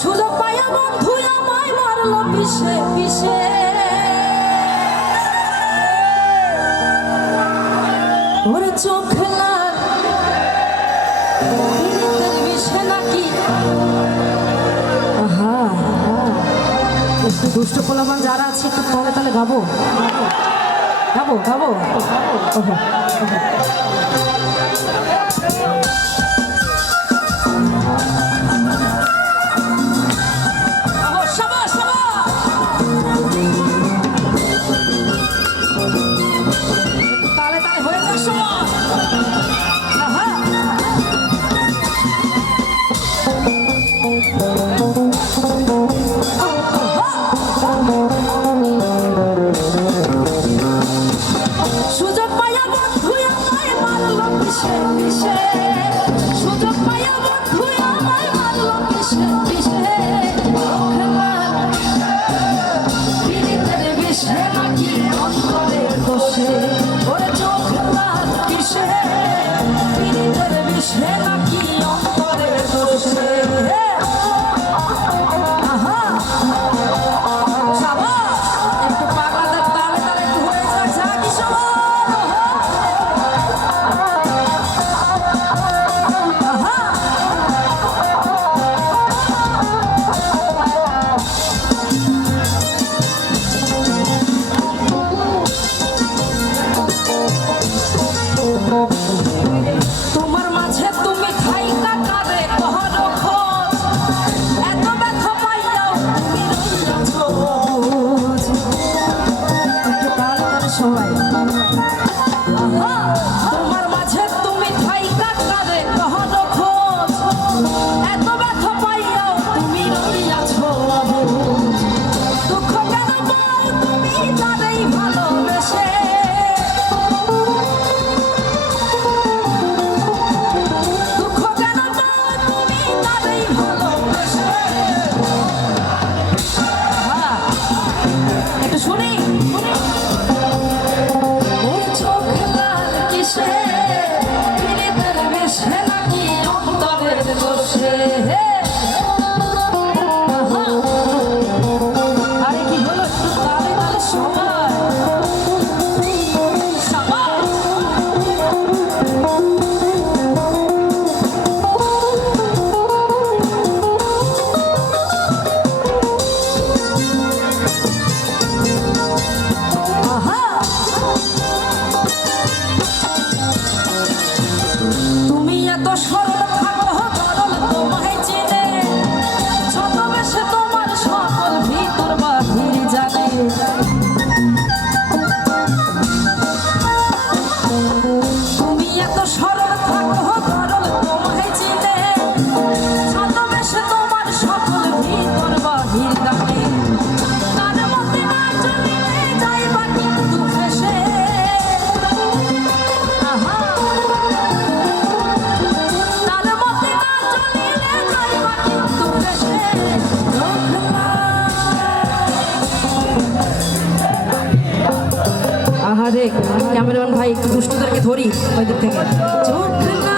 সুযোগ পাইয়া বন্ধু আমায় মারলো পিসে পিসে ওর চোখ লাল বিষে নাকি? দুষ্ট পোলাবান যারা আছে, একটু তাহলে তাহলে গাবো। গাবো গাবো। গাবো Yeah. Yeah. আহারে ক্যামেরাম্যান ভাই দুষ্টদেরকে ধরি ওই দিক থেকে। চোখ না